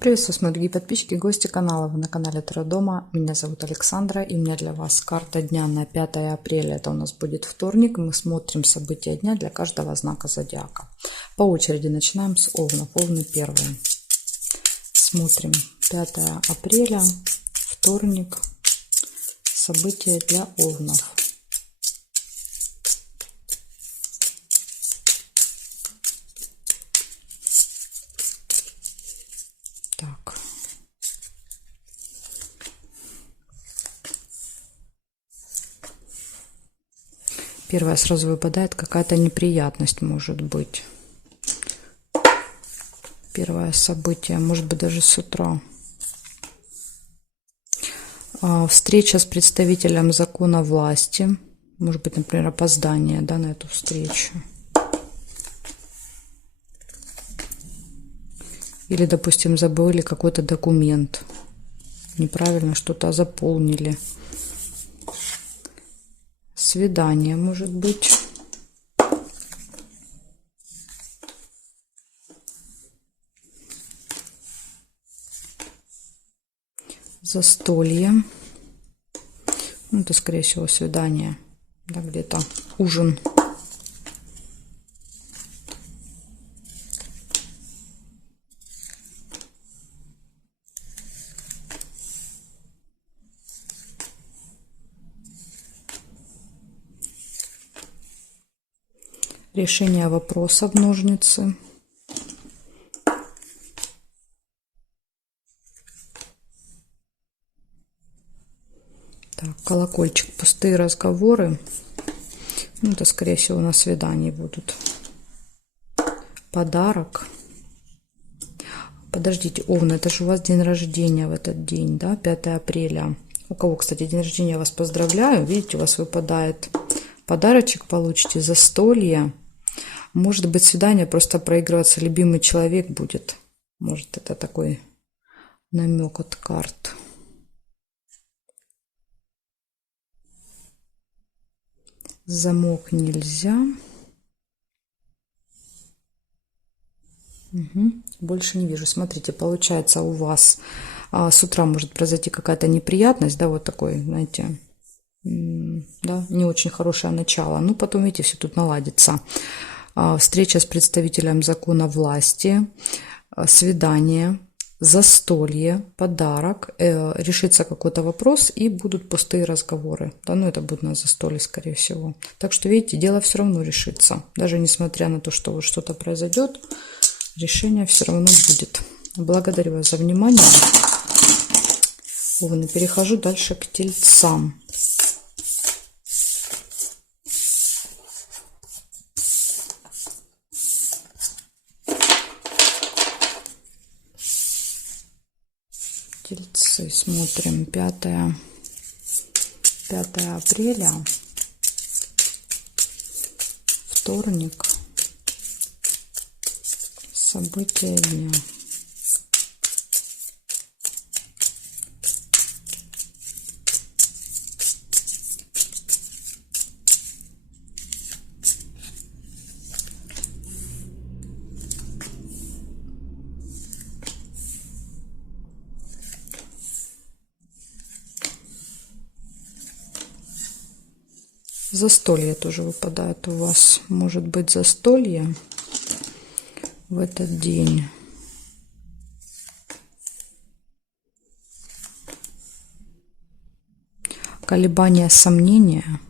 Приветствую, мои дорогие подписчики, гости канала. Вы на канале Таро Дома. Меня зовут Александра, и у меня для вас карта дня на 5 апреля. Это у нас будет вторник. Мы смотрим события дня для каждого знака зодиака. По очереди начинаем с Овнов. Овны первые. Смотрим 5 апреля, вторник. События для Овнов. Так. Первое сразу выпадает, какая-то неприятность может быть. Первое событие, может быть, даже с утра. Встреча с представителем закона власти. Может быть, например, опоздание, да, на эту встречу. Или, допустим, забыли какой-то документ. Неправильно что-то заполнили. Свидание, может быть. Застолье. Ну, это, скорее всего, свидание. Да, где-то ужин. Решение вопросов, ножницы. Так, колокольчик, пустые разговоры. Ну, это, скорее всего, на свидании будут. Подарок. Подождите, Овны, это же у вас день рождения в этот день, да, 5 апреля. У кого, кстати, день рождения, я вас поздравляю. Видите, у вас выпадает подарочек, получите, застолье. Может быть, свидание, просто проигрываться любимый человек будет. Может, это такой намек от карт. Замок нельзя. Угу. Больше не вижу. Смотрите, получается, у вас с утра может произойти какая-то неприятность, да, вот такой, знаете, да, не очень хорошее начало. Ну, потом, видите, все тут наладится. Встреча с представителем закона власти, свидание, застолье, подарок, решится какой-то вопрос и будут пустые разговоры. Да, ну это будет на застолье, скорее всего. Так что, видите, дело все равно решится. Даже несмотря на то, что вот что-то произойдет, решение все равно будет. Благодарю вас за внимание. Овны, перехожу дальше к тельцам. Тельцы, смотрим 5 апреля, вторник, события дня. Застолье тоже выпадает у вас. Может быть, застолье в этот день. Колебания, сомнения.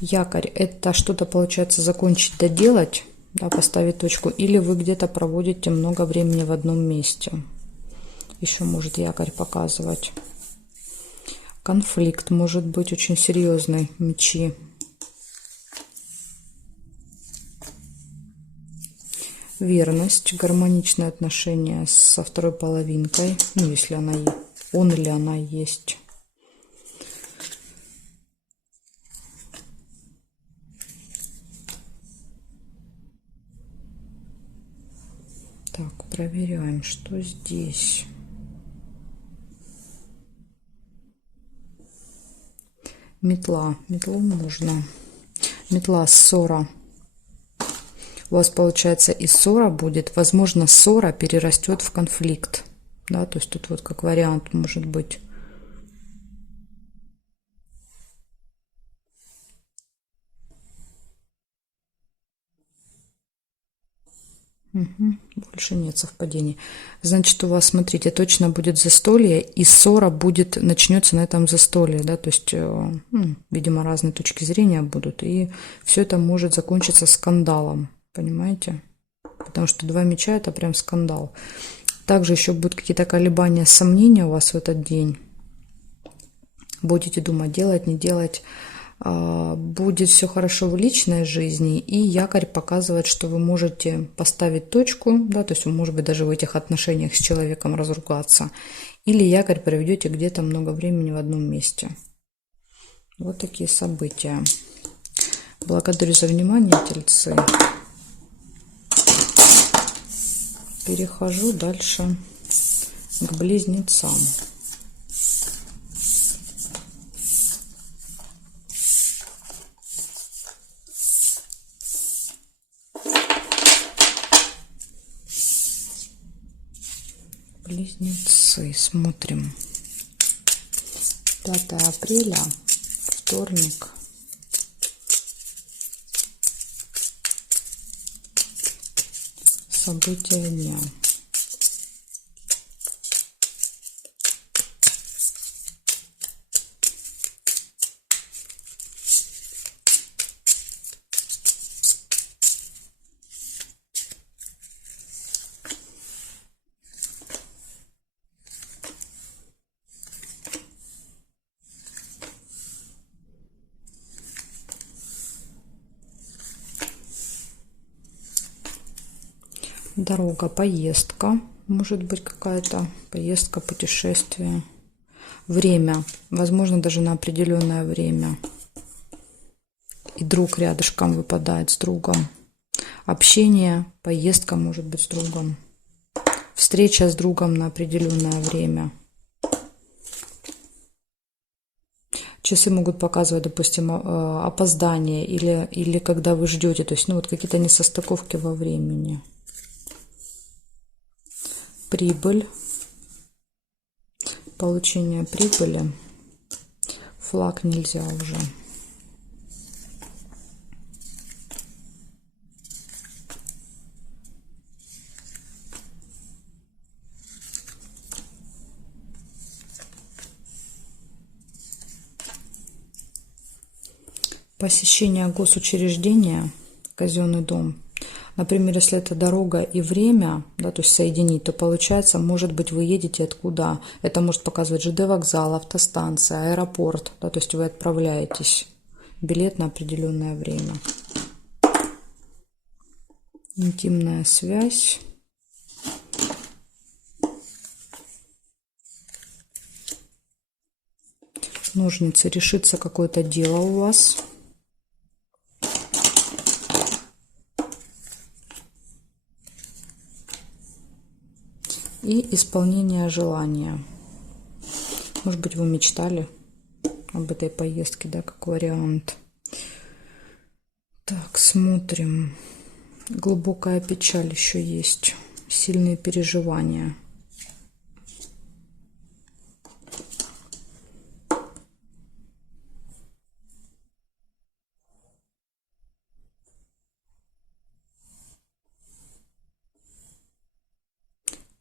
Якорь – это что-то, получается, закончить, доделать, да, поставить точку, или вы где-то проводите много времени в одном месте. Еще может якорь показывать. Конфликт может быть очень серьезный, мечи. Верность, гармоничные отношения со второй половинкой, ну, если она, он или она есть. Так, проверяем, что здесь. Метла. Метлу можно. Метла, ссора. У вас получается и ссора будет. Возможно, ссора перерастет в конфликт. Да, то есть тут вот как вариант может быть. Угу, больше нет совпадений. Значит, у вас, смотрите, точно будет застолье, и ссора будет, начнется на этом застолье, да, то есть, видимо, разные точки зрения будут, и все это может закончиться скандалом, понимаете? Потому что 2 меча это прям скандал. Также еще будут какие-то колебания, сомнения у вас в этот день. Будете думать, делать, не делать. Будет все хорошо в личной жизни, и якорь показывает, что вы можете поставить точку, да, то есть вы, может быть, даже в этих отношениях с человеком разругаться, или якорь проведете где-то много времени в одном месте. Вот такие события. Благодарю за внимание, тельцы. Перехожу дальше к близнецам. Близнецы, смотрим. 5 апреля, вторник. События дня. Дорога, поездка, может быть какая-то поездка, путешествие. Время, возможно, даже на определенное время. И друг рядышком выпадает с другом. Общение, поездка может быть с другом. Встреча с другом на определенное время. Часы могут показывать, допустим, опоздание или когда вы ждете. То есть, ну, вот какие-то несостыковки во времени. Прибыль, получение прибыли, флаг нельзя уже. Посещение госучреждения, казенный дом. Например, если это дорога и время, да, то есть соединить, то получается, может быть, вы едете откуда. Это может показывать ЖД вокзал, автостанция, аэропорт, да, то есть вы отправляетесь. Билет на определенное время. Интимная связь. Ножницы. Решится какое-то дело у вас. И исполнение желания. Может быть, вы мечтали об этой поездке, да, как вариант. Так, смотрим. Глубокая печаль еще есть. Сильные переживания.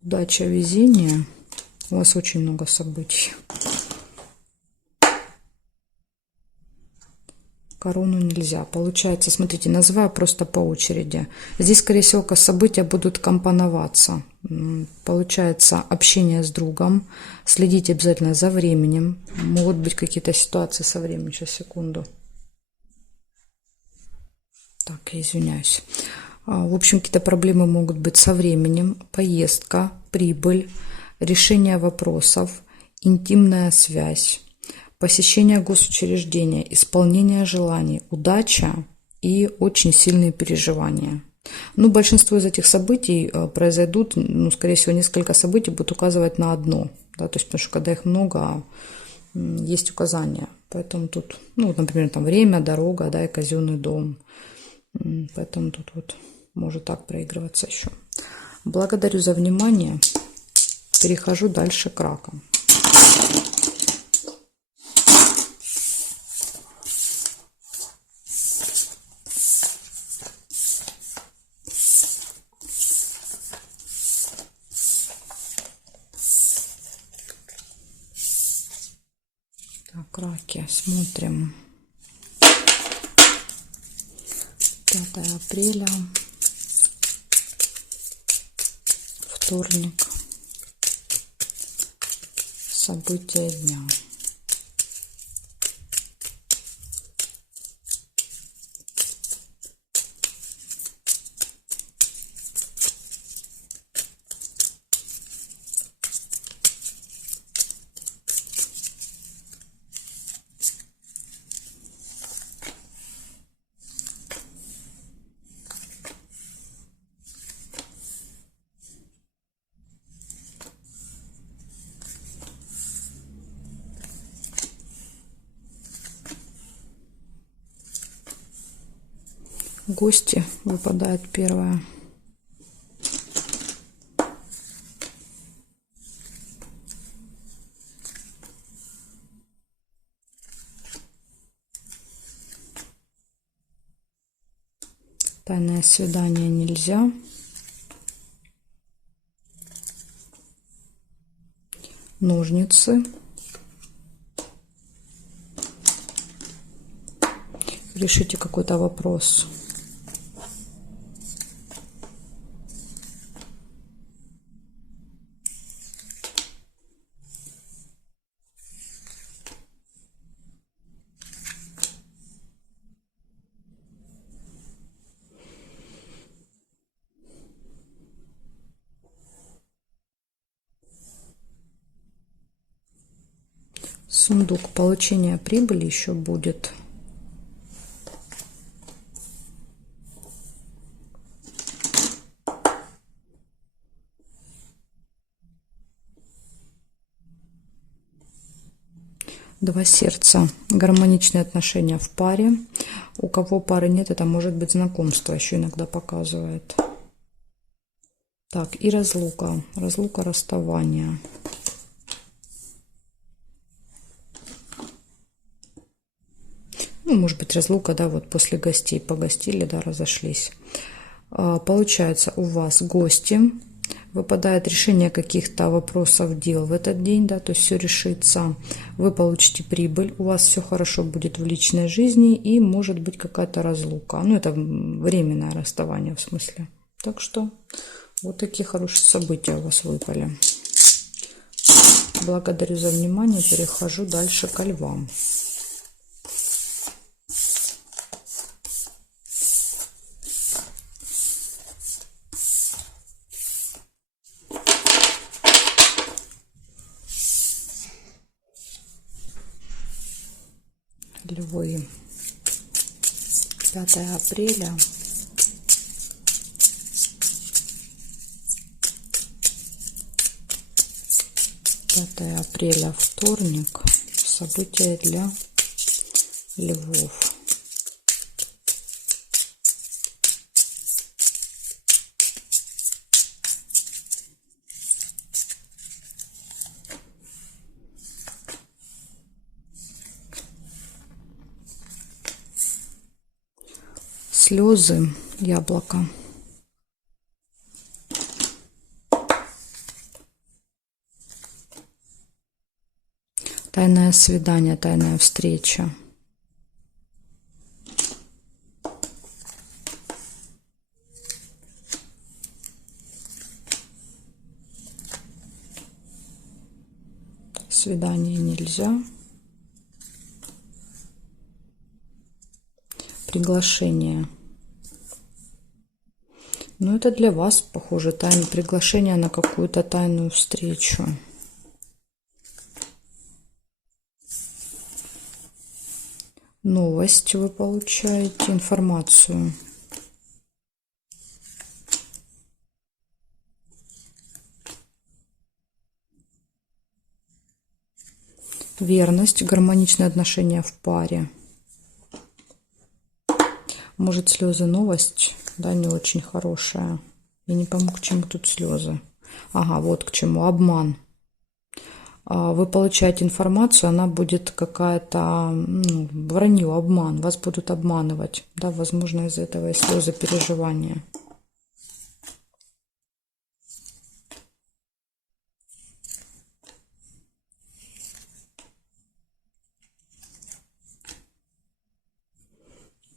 Удача, везение. У вас очень много событий. Корону нельзя. Получается, смотрите, называю просто по очереди. Здесь, скорее всего, события будут компоноваться. Получается, общение с другом. Следите обязательно за временем. Могут быть какие-то ситуации со временем. Сейчас, секунду. Так, я извиняюсь. В общем, какие-то проблемы могут быть со временем. Поездка, прибыль, решение вопросов, интимная связь, посещение госучреждения, исполнение желаний, удача и очень сильные переживания. Ну, большинство из этих событий произойдут, ну, скорее всего, несколько событий будут указывать на одно, да, то есть, потому что когда их много, есть указания. Поэтому тут, ну, вот, например, там время, дорога, да, и казенный дом. Поэтому тут вот может так проигрываться еще. Благодарю за внимание. Перехожу дальше к ракам. Так, раки, смотрим. 5 апреля, вторник, события дня. Гости выпадает первое. Тайное свидание нельзя. Ножницы. Решите какой-то вопрос. Сундук. Получение прибыли еще будет. Два сердца. Гармоничные отношения в паре. У кого пары нет, это может быть знакомство, еще иногда показывает. Так, и разлука. Разлука, расставание. Ну, может быть, разлука, да, вот после гостей погостили, да, разошлись. Получается, у вас гости. Выпадает решение каких-то вопросов, дел в этот день, да, то есть все решится. Вы получите прибыль, у вас все хорошо будет в личной жизни и может быть какая-то разлука. Ну, это временное расставание в смысле. Так что вот такие хорошие события у вас выпали. Благодарю за внимание. Перехожу дальше ко львам. Львы. 5 апреля. Апреля, вторник. События для львов. Слезы, яблоко. Тайное свидание, тайная встреча. Свидание нельзя. Приглашение. Ну, это для вас, похоже, тайное приглашение на какую-то тайную встречу. Новость вы получаете, информацию. верность, гармоничные отношения в паре. Может, слезы, новость, да, не очень хорошая. Я не пойму, к чему тут слезы. Ага, вот к чему. Обман. Вы получаете информацию, она будет какая-то, ну, вранье, обман. Вас будут обманывать. Да, возможно, из-за этого и слезы, переживания.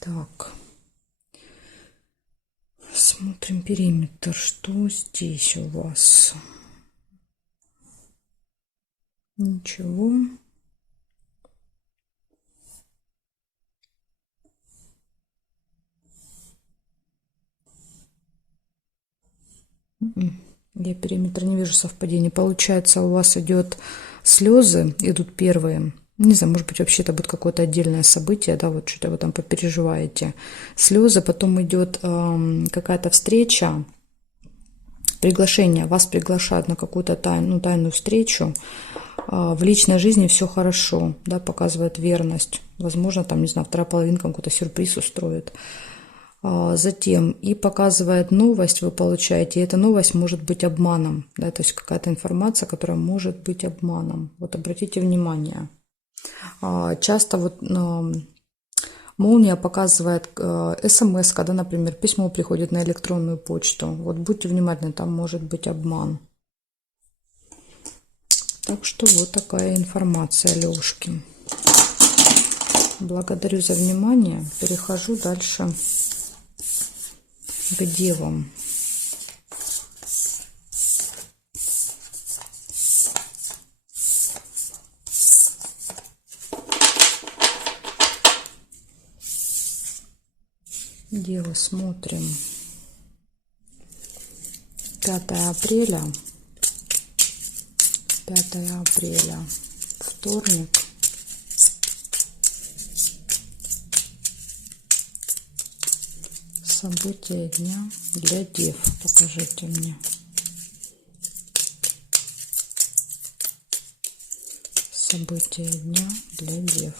Так. Смотрим периметр. Что здесь у вас? Ничего. Я периметр не вижу совпадений. Получается, у вас идет слезы, идут первые. Не знаю, может быть, вообще это будет какое-то отдельное событие, да, вот что-то вы там попереживаете. Слезы, потом идет какая-то встреча, приглашение. Вас приглашают на какую-то тайную встречу. В личной жизни все хорошо, да, показывает верность. Возможно, там, не знаю, вторая половинка какой-то сюрприз устроит. Затем и показывает новость, вы получаете, и эта новость может быть обманом, да, то есть какая-то информация, которая может быть обманом. Вот обратите внимание. Часто вот молния показывает смс, когда, например, письмо приходит на электронную почту. Вот будьте внимательны, там может быть обман. Так что вот такая информация, Лёшки. Благодарю за внимание. Перехожу дальше к девам. Девы, смотрим. 5 апреля. 5 апреля. Вторник. События дня для дев. Покажите мне. События дня для дев.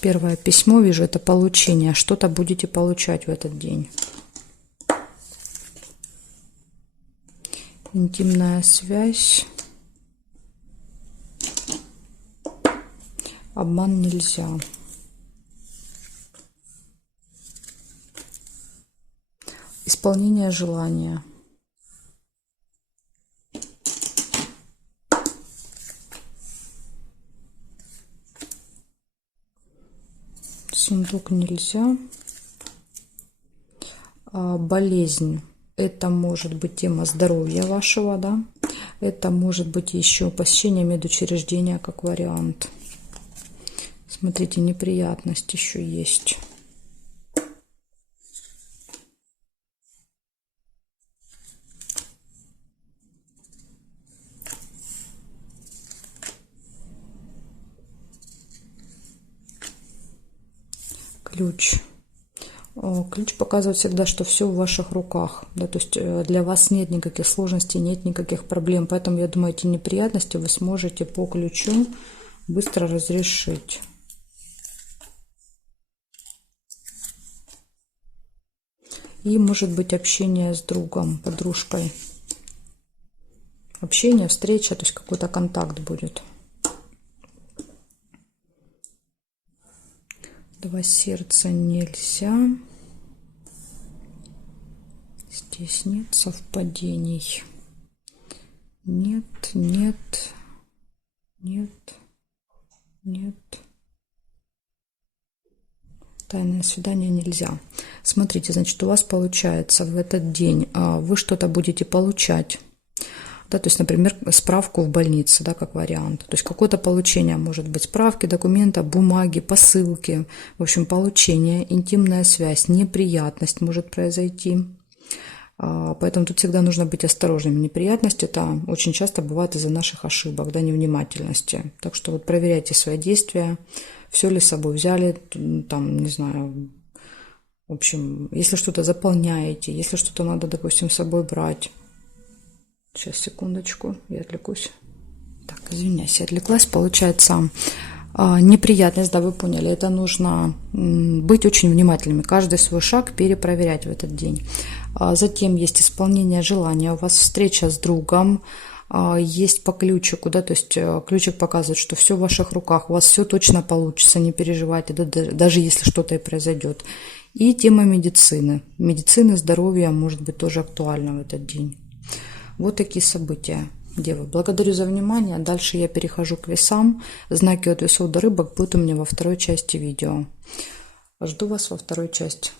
Первое письмо, вижу, это получение. Что-то будете получать в этот день. Интимная связь. Обман нельзя. Исполнение желания. Сундук нельзя. Болезнь. Это может быть тема здоровья вашего, да. Это может быть еще посещение медучреждения как вариант. Смотрите, неприятность еще есть. Ключ. Ключ показывает всегда, что все в ваших руках. Да, то есть для вас нет никаких сложностей, нет никаких проблем. Поэтому, я думаю, эти неприятности вы сможете по ключу быстро разрешить. И может быть общение с другом, подружкой. Общение, встреча, то есть какой-то контакт будет. 2 сердца нельзя. Здесь нет совпадений. Нет, нет, нет, нет. Тайное свидание нельзя. Смотрите, значит, у вас получается в этот день вы что-то будете получать. Да, то есть, например, справку в больнице, да, как вариант. То есть какое-то получение может быть справки, документа, бумаги, посылки. В общем, получение, интимная связь, неприятность может произойти. Поэтому тут всегда нужно быть осторожными. Неприятности это очень часто бывает из-за наших ошибок, да, невнимательности. Так что вот проверяйте свои действия, все ли с собой взяли, там, не знаю, в общем, если что-то заполняете, если что-то надо, допустим, с собой брать. Сейчас, секундочку, я отвлекусь. Так, извиняюсь, я отвлеклась. Получается, неприятность, да, вы поняли, это нужно быть очень внимательными, каждый свой шаг перепроверять в этот день. Затем есть исполнение желания, у вас встреча с другом, есть по ключику, да, то есть ключик показывает, что все в ваших руках, у вас все точно получится, не переживайте, да, даже если что-то и произойдет. И тема медицины. Медицина, здоровья может быть тоже актуальна в этот день. Вот такие события, девы. Благодарю за внимание. Дальше я перехожу к весам. Знаки от весов до рыбок будут у меня во второй части видео. Жду вас во второй части.